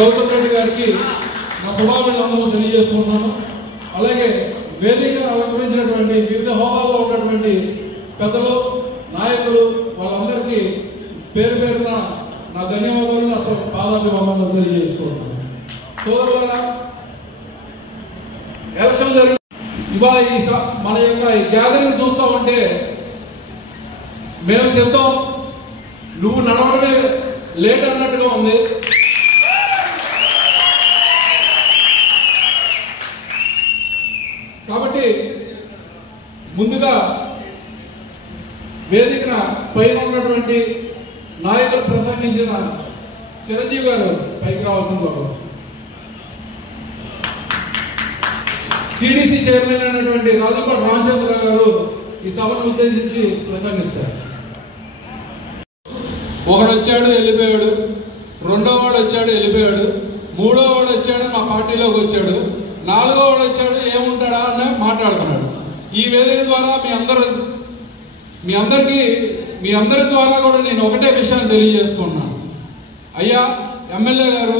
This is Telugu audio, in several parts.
గౌతమ్ రెడ్డి గారికి నా శుభాభినందనలు తెలియజేస్తున్నాను. అలాగే వేదిక అలంకరించినటువంటి వివిధ హోదాల్లో ఉన్నటువంటి పెద్దలు, నాయకులు వాళ్ళందరికీ పేరు పేరున నా ధన్యవాదాలు, నా పాదాభివందనలు తెలియజేసుకుంటున్నాను. సోదరులారా, ఎలక్షన్ జరిగి ఇవాళ మన యొక్క గ్యాదరింగ్ చూస్తూ ఉంటే మేము సిద్ధం, నువ్వు నడవడమే లేట్ అన్నట్టుగా ఉంది. కాబట్టి ముందుగా వేదికన పైన ఉన్నటువంటి నాయకులు ప్రసంగించిన చిరంజీవి గారు పైకి రావాల్సింది. సిడిసి చైర్మన్ అయినటువంటి రాజుపాటి రామచంద్ర గారు ఈ సభను ఉద్దేశించి ప్రసంగిస్తారు. ఒకడు వచ్చాడు వెళ్ళిపోయాడు, రెండో వాడు వచ్చాడు వెళ్ళిపోయాడు, మూడో వాడు వచ్చాడు మా పార్టీలోకి వచ్చాడు, నాలుగో వాడు వచ్చాడు ఏముంటాడా అని మాట్లాడుతున్నాడు. ఈ వేదిక ద్వారా మీ అందరి ద్వారా కూడా నేను ఒకటే విషయాన్ని తెలియజేసుకున్నాను. అయ్యా ఎమ్మెల్యే గారు,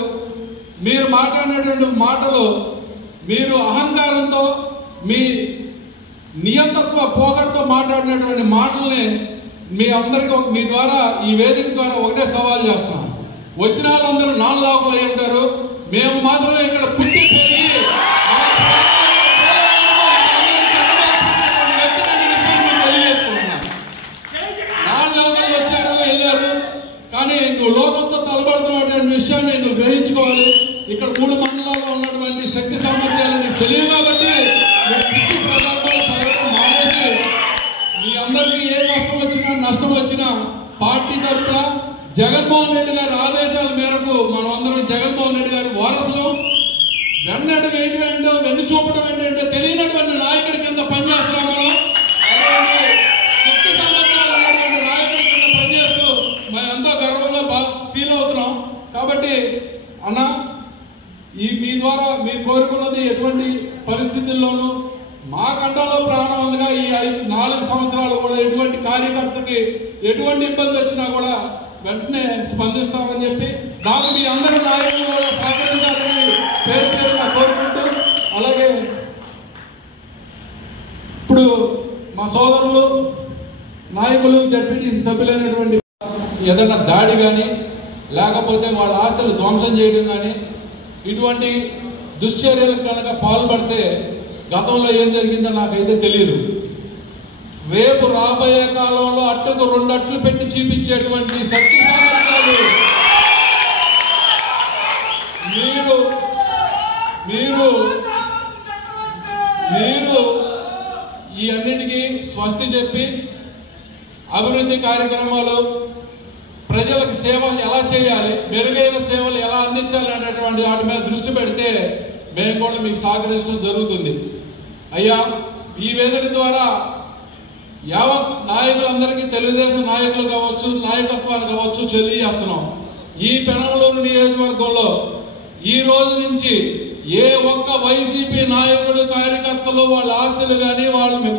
మీరు మాట్లాడినటువంటి మాటలు, మీరు అహంకారంతో మీ నియంతత్వ పోకడతో మాట్లాడినటువంటి మాటల్ని మీ ద్వారా ఈ వేదిక ద్వారా ఒకటే సవాల్ చేస్తున్నాను. వచ్చిన వాళ్ళందరూ నాన్ లోకల్ అయి ఉంటారు, మేము మాత్రం ఇక్కడ పుట్టి పెరిగి నాన్ లోకల్ వచ్చారు వెళ్ళారు, కానీ నువ్వు లోకంతో తలబడుతున్నటువంటి విషయాన్ని నువ్వు గ్రహించుకోవాలి. ఇక్కడ 3 మండలాల్లో ఉన్నటువంటి శక్తి సామర్థ్యాలు నీకు తెలియదు కాబట్టి పిచ్చి ప్రజాపాలు చదవడం మానేసి మీ అందరికీ ఏ కష్టం వచ్చినా నష్టం వచ్చినా పార్టీ తరఫున జగన్మోహన్ రెడ్డి గారి ఆదేశాల మేరకు మనం అందరం జగన్మోహన్ రెడ్డి గారి వారసులు. వెన్నడుగు ఏంటంటే వెన్ను చూపడం ఏంటంటే తెలియనటువంటి నాయకుడి కింద పనిచేస్తున్నాం మనం. శక్తి సామర్థ్యాలు ఉన్నటువంటి నాయకుడి కింద పనిచేస్తూ మేము ఎంతో గర్వంగా ఫీల్ అవుతున్నాం. కాబట్టి అన్న, మీ ద్వారా మీరు కోరుకున్నది ఎటువంటి పరిస్థితుల్లోనూ మా కంటలో ప్రాణం ఉందిగా ఈ 4 సంవత్సరాలు కూడా ఎటువంటి కార్యకర్తకి ఎటువంటి ఇబ్బంది వచ్చినా కూడా వెంటనే స్పందిస్తామని చెప్పి నాకు మీ అందరి నాయకులు కూడా సహకరించాలని పేరు పేరుగా కోరుకుంటూ, అలాగే ఇప్పుడు మా సోదరులు నాయకులు జడ్పీటీసీ సభ్యులైనటువంటి ఏదైనా దాడి కానీ లేకపోతే వాళ్ళ ఆస్తులు ధ్వంసం చేయడం కానీ ఇటువంటి దుశ్చర్యలకు కనుక పాల్పడితే గతంలో ఏం జరిగిందో నాకైతే తెలియదు. రేపు రాబోయే కాలంలో అట్టుకు 2 అట్లు పెట్టి చూపించేటువంటి శక్తి సామర్థ్యాలు మీరు ఈ అన్నిటికీ స్వస్తి చెప్పి అభివృద్ధి కార్యక్రమాలు, ప్రజలకు సేవ ఎలా చేయాలి, మెరుగైన సేవలు ఎలా అందించాలి అనేటువంటి వాటి మీద దృష్టి పెడితే మేము కూడా మీకు సహకరించడం జరుగుతుంది. అయ్యా, ఈ వేదిక ద్వారా యావత్ నాయకులందరికీ, తెలుగుదేశం నాయకులు కావచ్చు, నాయకత్వాలు కావచ్చు తెలియజేస్తున్నాం. ఈ పెనమలూరు నియోజకవర్గంలో ఈ రోజు నుంచి ఏ ఒక్క వైసీపీ నాయకుడు, కార్యకర్తలు వాళ్ళ ఆస్తులు కానీ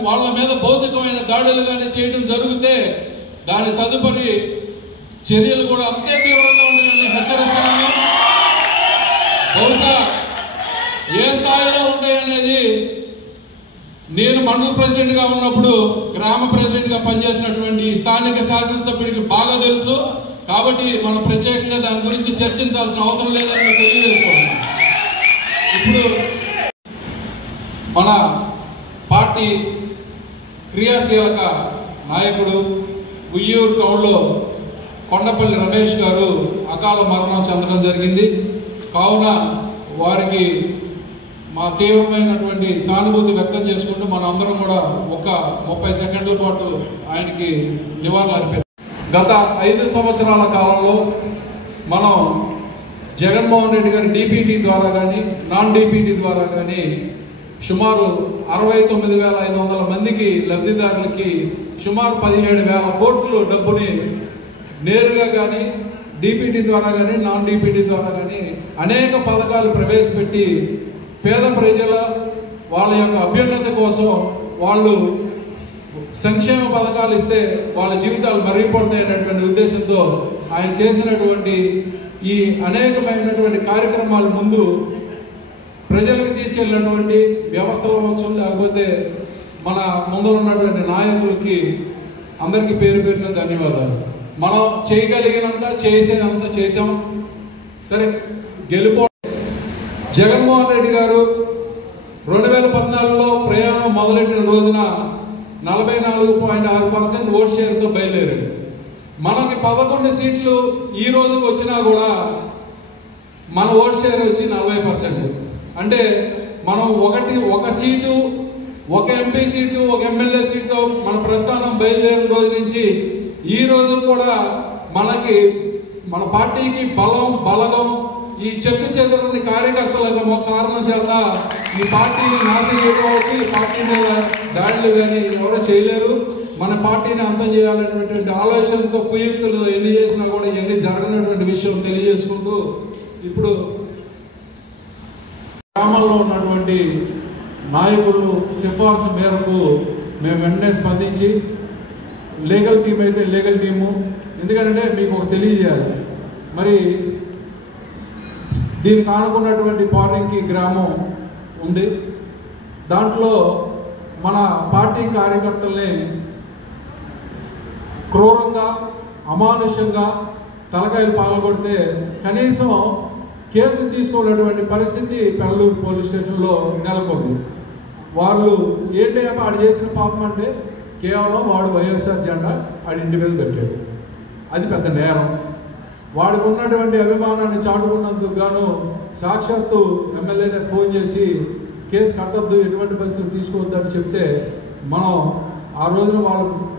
వాళ్ళ మీద భౌతికమైన దాడులు కానీ చేయడం జరిగితే దాని తదుపరి చర్యలు కూడా అంతే తీవ్రంగా ఉన్నాయని హెచ్చరిస్తున్నాను. బహుశా ఏ స్థాయిలో ఉంటాయనేది నేను మండల ప్రెసిడెంట్గా ఉన్నప్పుడు గ్రామ ప్రెసిడెంట్గా పనిచేసినటువంటి స్థానిక శాసనసభ్యుడికి బాగా తెలుసు. కాబట్టి మనం ప్రత్యేకంగా దాని గురించి చర్చించాల్సిన అవసరం లేదని తెలియజేసుకోవాలి. ఇప్పుడు మన పార్టీ క్రియాశీలక నాయకుడు ఉయ్యూరు టౌన్లో కొండపల్లి రమేష్ గారు అకాల మరణం చెందడం జరిగింది. కావున వారికి మా తీవ్రమైనటువంటి సానుభూతి వ్యక్తం చేసుకుంటూ మన అందరం కూడా ఒక 30 సెకండ్ల పాటు ఆయనకి నివాళులు అర్పించాం. గత 5 సంవత్సరాల కాలంలో మనం జగన్మోహన్ రెడ్డి గారి డీపీటీ ద్వారా కానీ నాన్ డీపీటీ ద్వారా కానీ సుమారు 69,500 మందికి లబ్ధిదారులకి సుమారు 17,000 కోట్లు డబ్బుని నేరుగా కానీ డీపీటీ ద్వారా కానీ నాన్ డీపీటీ ద్వారా కానీ అనేక పథకాలు ప్రవేశపెట్టి పేద ప్రజల వాళ్ళ యొక్క అభ్యున్నతి కోసం వాళ్ళు సంక్షేమ పథకాలు ఇస్తే వాళ్ళ జీవితాలు మెరుగుపడతాయనేటువంటి ఉద్దేశంతో ఆయన చేసినటువంటి ఈ అనేకమైనటువంటి కార్యక్రమాల ముందు ప్రజలకు తీసుకెళ్ళినటువంటి వ్యవస్థలు అవ్వచ్చు, లేకపోతే మన ముందర ఉన్నటువంటి నాయకులకి అందరికీ పేరు పేరున ధన్యవాదాలు. మనం చేయగలిగినంత చేసేనంత చేసాం. సరే, జగన్మోహన్ రెడ్డి గారు 2014లో ప్రయాణం మొదలెట్టిన రోజున 44.6% ఓట్ షేర్తో బయలుదేరాడు. మనకి 11 సీట్లు ఈ రోజుకి వచ్చినా కూడా మన ఓట్ షేర్ వచ్చి 40%. అంటే మనం ఒక సీటు, ఒక ఎంపీ సీటు, ఒక ఎమ్మెల్యే సీటుతో మన ప్రస్థానం బయలుదేరిన రోజు నుంచి ఈ రోజు కూడా మనకి మన పార్టీకి బలగం ఈ చెక్కు చెదరని కార్యకర్తలకు ఒక కారణం చేత ఈ పార్టీని నాశనం చేయకపోవచ్చు. ఈ పార్టీ మీద దాడులు కానీ ఎవరో చేయలేరు. మన పార్టీని అంతం చేయాలనేటువంటి ఆలోచనతో కుయుక్తులు ఎన్ని చేసినా కూడా ఎన్ని జరగనటువంటి విషయం తెలియజేసుకుంటూ, ఇప్పుడు గ్రామాల్లో ఉన్నటువంటి నాయకులు సిఫార్సు మేరకు మేము వెంటనే స్పందించి, లీగల్ టీం అయితే లీగల్ టీము, ఎందుకంటే మీకు ఒక తెలియజేయాలి, మరి దీనికి ఆనుకున్నటువంటి పార్లింకి గ్రామం ఉంది. దాంట్లో మన పార్టీ కార్యకర్తల్ని క్రూరంగా అమానుషంగా తలకాయలు పాల్గొడితే కనీసం కేసు తీసుకోవాలన్నటువంటి పరిస్థితి పెళ్ళూరు పోలీస్ స్టేషన్లో నెలకొంది. వాళ్ళు ఏంటి వాడు చేసిన పాపం అంటే కేవలం వాడు వైఎస్ఆర్ జెండా వాడి ఇంటి మీద పెట్టాడు. అది పెద్ద నేరం. వాడికి ఉన్నటువంటి అభిమానాన్ని చాటుకున్నందుకు గాను సాక్షాత్తు ఎమ్మెల్యేనే ఫోన్ చేసి కేసు కట్టొద్దు, ఎటువంటి పరిస్థితులు తీసుకోవద్దని చెప్తే మనం ఆ రోజున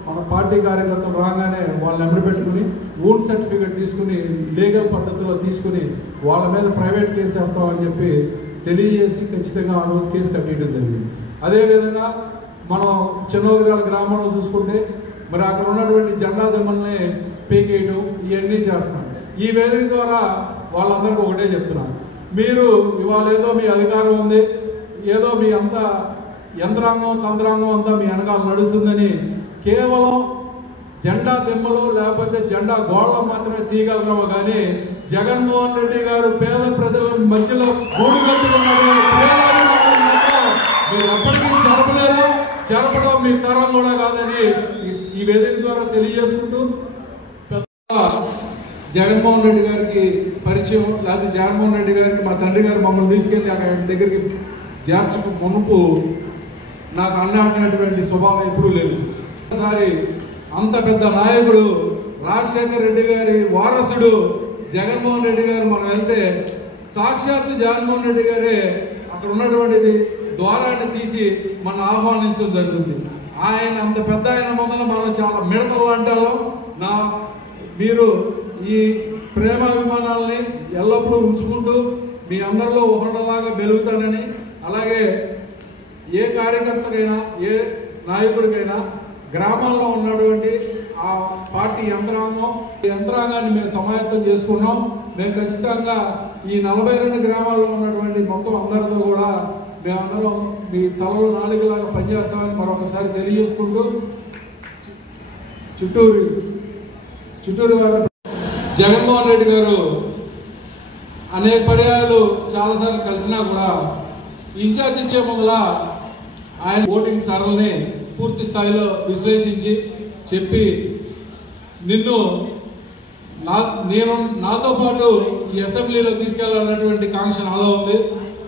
మన పార్టీ కార్యకర్తలు రాగానే వాళ్ళని నెంబర్ పెట్టుకుని ఓన్ సర్టిఫికేట్ తీసుకుని లీగల్ పద్ధతిలో తీసుకుని వాళ్ళ మీద ప్రైవేట్ కేసు వేస్తామని చెప్పి తెలియజేసి ఖచ్చితంగా ఆ రోజు కేసు కట్టేయడం జరిగింది. అదేవిధంగా మనం చిన్నోగిరాల గ్రామంలో చూసుకుంటే మరి అక్కడ ఉన్నటువంటి జెండా దిమ్మల్ని పీకేయడం ఇవన్నీ చేస్తున్నాం. ఈ వేదిక ద్వారా వాళ్ళందరికీ ఒకటే చెప్తున్నాను, మీరు ఇవాళ ఏదో మీ అధికారం ఉంది, ఏదో మీ అంతా యంత్రాంగం తంత్రాంగం అంతా మీ వెనకాల నడుస్తుందని కేవలం జెండా దిమ్మలు లేకపోతే జెండా గోడలు మాత్రమే తీయగలరేమో కానీ జగన్మోహన్ రెడ్డి గారు పేద ప్రజల మధ్యలో గూడు కట్టుకున్నటువంటి మీరు ఎప్పటికీ జరపడం మీ తరం కూడా కాదని ఈ వేదిక ద్వారా తెలియజేసుకుంటూ, జగన్మోహన్ రెడ్డి గారికి పరిచయం, లేకపోతే జగన్మోహన్ రెడ్డి గారికి మా తండ్రి గారు మమ్మల్ని తీసుకెళ్ళి అక్కడ దగ్గరికి చేర్చక మునుపు నాకు అన్నటువంటి స్వభావం ఎప్పుడూ లేదు. ఒకసారి అంత పెద్ద నాయకుడు రాజశేఖర్ రెడ్డి గారి వారసుడు జగన్మోహన్ రెడ్డి గారు మనం వెళ్తే సాక్షాత్తు జగన్మోహన్ రెడ్డి గారే అక్కడ ఉన్నటువంటిది ద్వారాన్ని తీసి మనం ఆహ్వానించడం జరుగుతుంది. ఆయన అంత పెద్ద ఆయన మొదలు మనం చాలా మిడతలు అంటారు. మీరు ఈ ప్రేమాభిమానాలని ఎల్లప్పుడూ ఉంచుకుంటూ మీ అందరిలో ఒకటిలాగా వెలుగుతానని, అలాగే ఏ కార్యకర్తకైనా ఏ నాయకుడికైనా గ్రామాల్లో ఉన్నటువంటి ఆ పార్టీ యంత్రాంగాన్ని మేము సమాయత్తం చేసుకున్నాం. మేము ఖచ్చితంగా ఈ 42 గ్రామాల్లో ఉన్నటువంటి మొత్తం అందరితో కూడా మేమందరం మీ తలలో నాలుగులాగా పనిచేస్తామని మరొకసారి తెలియజేసుకుంటూ, చుట్టూరు గారు జగన్మోహన్ రెడ్డి గారు అనేక పర్యాయాలు చాలాసార్లు కలిసినా కూడా ఇన్ఛార్జ్ ఇచ్చే మొదల ఆయన ఓటింగ్ సరళిని పూర్తి స్థాయిలో విశ్లేషించి చెప్పి నేను నాతో పాటు ఈ అసెంబ్లీలో తీసుకెళ్లాలన్నటువంటి కాంక్ష నాలో ఉంది,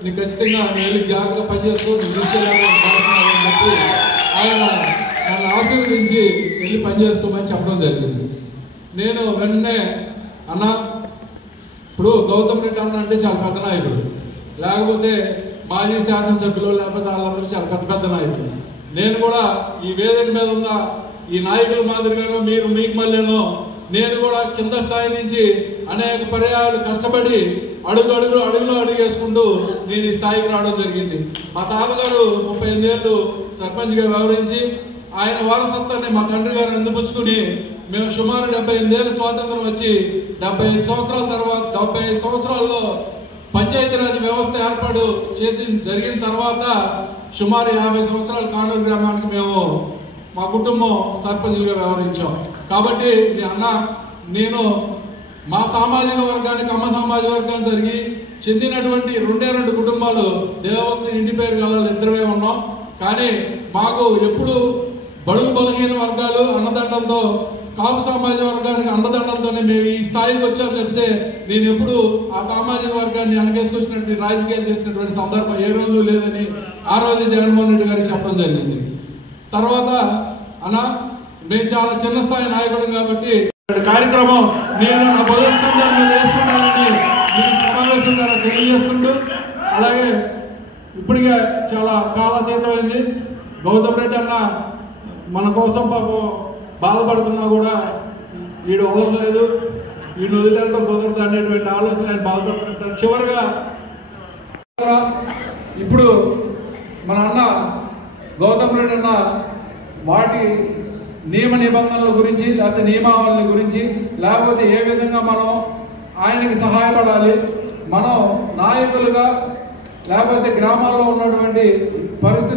నీకు ఖచ్చితంగా నేను వెళ్ళి జాగ్రత్తగా పనిచేస్తూ నేను తీసుకెళ్ళాలని చెప్పి ఆయన నన్ను ఆశీర్వదించి వెళ్ళి పనిచేసుకోమని చెప్పడం జరిగింది. నేను వెంటనే అన్న, ఇప్పుడు గౌతమ్ రెడ్డి అన్న అంటే చాలా పెద్ద నాయకుడు, లేకపోతే మాజీ శాసనసభ్యులు, లేకపోతే వాళ్ళందరూ చాలా పెద్ద నాయకులు. నేను కూడా ఈ వేదిక మీద ఉన్న ఈ నాయకుల మాదిరిగానో మీకు మళ్ళీనో నేను కూడా కింద స్థాయి నుంచి అనేక పర్యాయాలు కష్టపడి అడుగులో అడుగేసుకుంటూ నేను ఈ స్థాయికి రావడం జరిగింది. మా తాతగారు 38 ఏళ్ళు సర్పంచ్గా వ్యవహరించి ఆయన వారసత్వాన్ని మా తండ్రి గారు అందిపుచ్చుకుని మేము సుమారు 78 ఏళ్ళు స్వాతంత్రం వచ్చి 75 సంవత్సరాల తర్వాత 75 సంవత్సరాల్లో పంచాయతీరాజ్ వ్యవస్థ ఏర్పాటు జరిగిన తర్వాత సుమారు 50 సంవత్సరాల కానూరు గ్రామానికి మేము మా కుటుంబం సర్పంచ్లుగా వ్యవహరించాం. కాబట్టి అన్న, నేను మా సామాజిక వర్గానికి కమ్మ సామాజిక వర్గానికి జరిగి చెందినటువంటి 2 కుటుంబాలు దేవభక్తి ఇంటి పేరు గల ఇద్దరే ఉన్నాం. కానీ మాకు ఎప్పుడు బడుగు బలహీన వర్గాలు అన్నదండంతో కాపు సామాజిక వర్గానికి అండదండంతోనే మేము ఈ స్థాయికి వచ్చామని చెప్తే నేను ఎప్పుడు ఆ సామాజిక వర్గాన్ని వెనకేసుకొచ్చినట్టు రాజకీయాలు చేసినటువంటి సందర్భం ఏ రోజు లేదని ఆ రోజు జగన్మోహన్ రెడ్డి గారికి చెప్పడం జరిగింది. తర్వాత మేము చాలా చిన్న స్థాయి నాయకుడు కాబట్టి కార్యక్రమం నేను నా బలస్కంధాన్ని వేసుకుంటానని నేను సమావేశం ద్వారా తెలియజేసుకుంటూ, అలాగే ఇప్పటికే చాలా కాలాతీతమైంది. గౌతమ్ రెడ్డి అన్న మన కోసం పాపం బాధపడుతున్నా కూడా వీడు వదలలేదు, వీడు వదిలేయడం కుదరదు అనేటువంటి ఆలోచన ఆయన బాధపడుతుంటారు. చివరిగా ఇప్పుడు మన అన్న గౌతమ్ రెడ్డి అన్న వాటి నియమ నిబంధనల గురించి, లేకపోతే నియమావళి గురించి, లేకపోతే ఏ విధంగా మనం ఆయనకి సహాయపడాలి, మనం నాయకులుగా లేకపోతే గ్రామాల్లో ఉన్నటువంటి పరిస్థితి